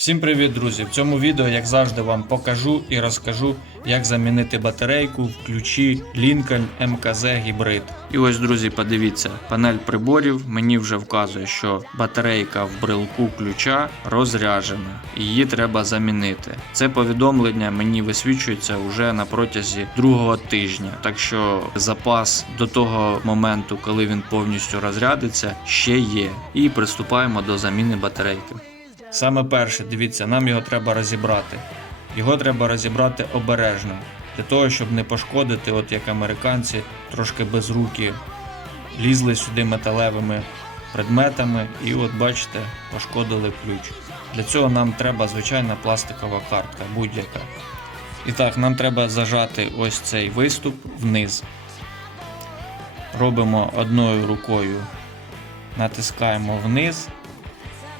Всім привіт, друзі! В цьому відео, як завжди, вам покажу і розкажу, як замінити батарейку в ключі Lincoln MKZ Hybrid. І ось, друзі, подивіться, панель приборів мені вже вказує, що батарейка в брелку ключа розряджена, і її треба замінити. Це повідомлення мені висвічується вже на протязі другого тижня, так що запас до того моменту, коли він повністю розрядиться, ще є. І приступаємо до заміни батарейки. Саме перше, дивіться, нам його треба розібрати. Його треба розібрати обережно, для того, щоб не пошкодити, от як американці трошки без руки лізли сюди металевими предметами і от бачите, пошкодили ключ. Для цього нам треба звичайна пластикова картка, будь-яка. І так, нам треба зажати ось цей виступ вниз. Робимо одною рукою, натискаємо вниз,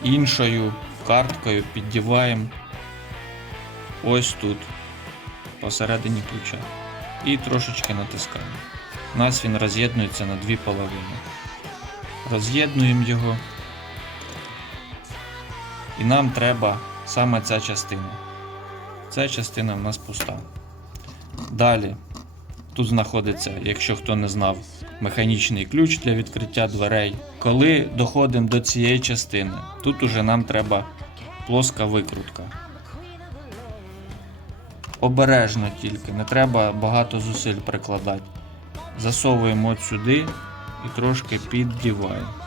іншою карткою піддіваємо ось тут, посередині ключа. І трошечки натискаємо. У нас він роз'єднується на дві половини. Роз'єднуємо його. І нам треба саме ця частина. Ця частина в нас пуста. Далі тут знаходиться, якщо хто не знав, механічний ключ для відкриття дверей. Коли доходимо до цієї частини, тут уже нам треба плоска викрутка. Обережно тільки, не треба багато зусиль прикладати. Засовуємо сюди і трошки піддіваємо.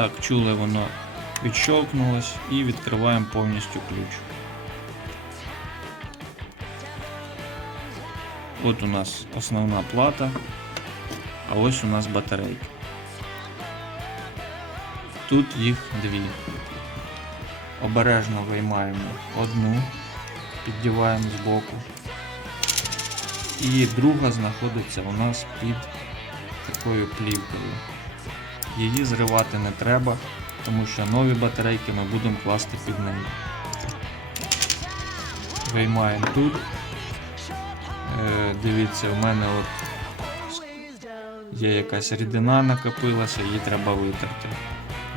Так, чули, воно відщолкнулось і відкриваємо повністю ключ. От у нас основна плата, а ось у нас батарейки. Тут їх дві. Обережно виймаємо одну, піддіваємо збоку. І друга знаходиться у нас під такою плівкою. Її зривати не треба, тому що нові батарейки ми будемо класти під неї. Виймаємо тут. Е, дивіться, у мене от є якась рідина накопилася, її треба витерти.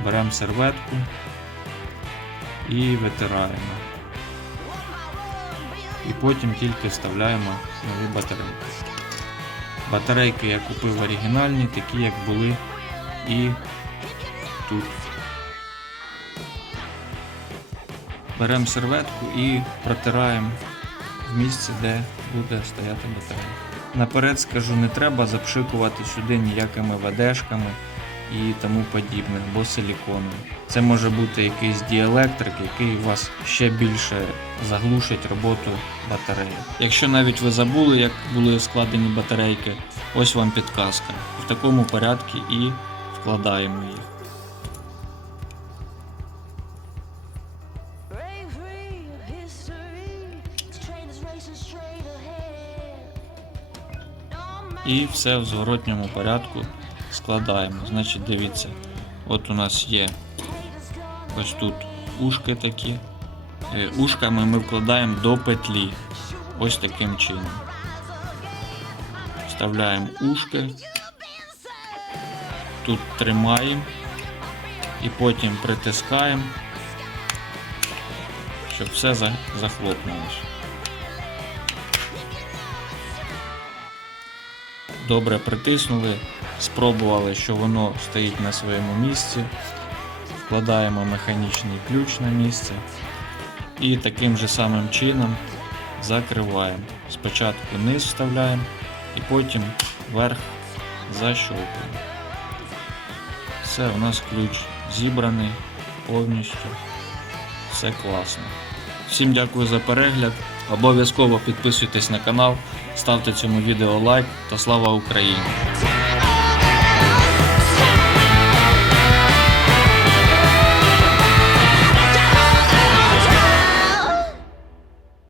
Беремо серветку і витираємо. І потім тільки вставляємо нові батарейки. Батарейки я купив оригінальні, такі як були і тут. Беремо серветку і протираємо в місце, де буде стояти батарея. Наперед скажу, не треба запшикувати сюди ніякими ведешками і тому подібне, або силіконом. Це може бути якийсь діелектрик, який вас ще більше заглушить роботу батареї. Якщо навіть ви забули, як були складені батарейки, ось вам підказка. В такому порядку і вкладаємо їх. І все в зворотньому порядку складаємо. Значить, дивіться, от у нас є ось тут ушки такі. Е, Ушками ми вкладаємо до петлі. Ось таким чином. Вставляємо ушки, тут тримаємо і потім притискаємо, щоб все за- захлопнулося. Добре притиснули, спробували, що воно стоїть на своєму місці. Вкладаємо механічний ключ на місце і таким же самим чином закриваємо. Спочатку низ вставляємо і потім верх защолкуємо. Все, у нас ключ зібраний повністю. Все класно. Всім дякую за перегляд. Обов'язково підписуйтесь на канал, ставте цьому відео лайк та слава Україні!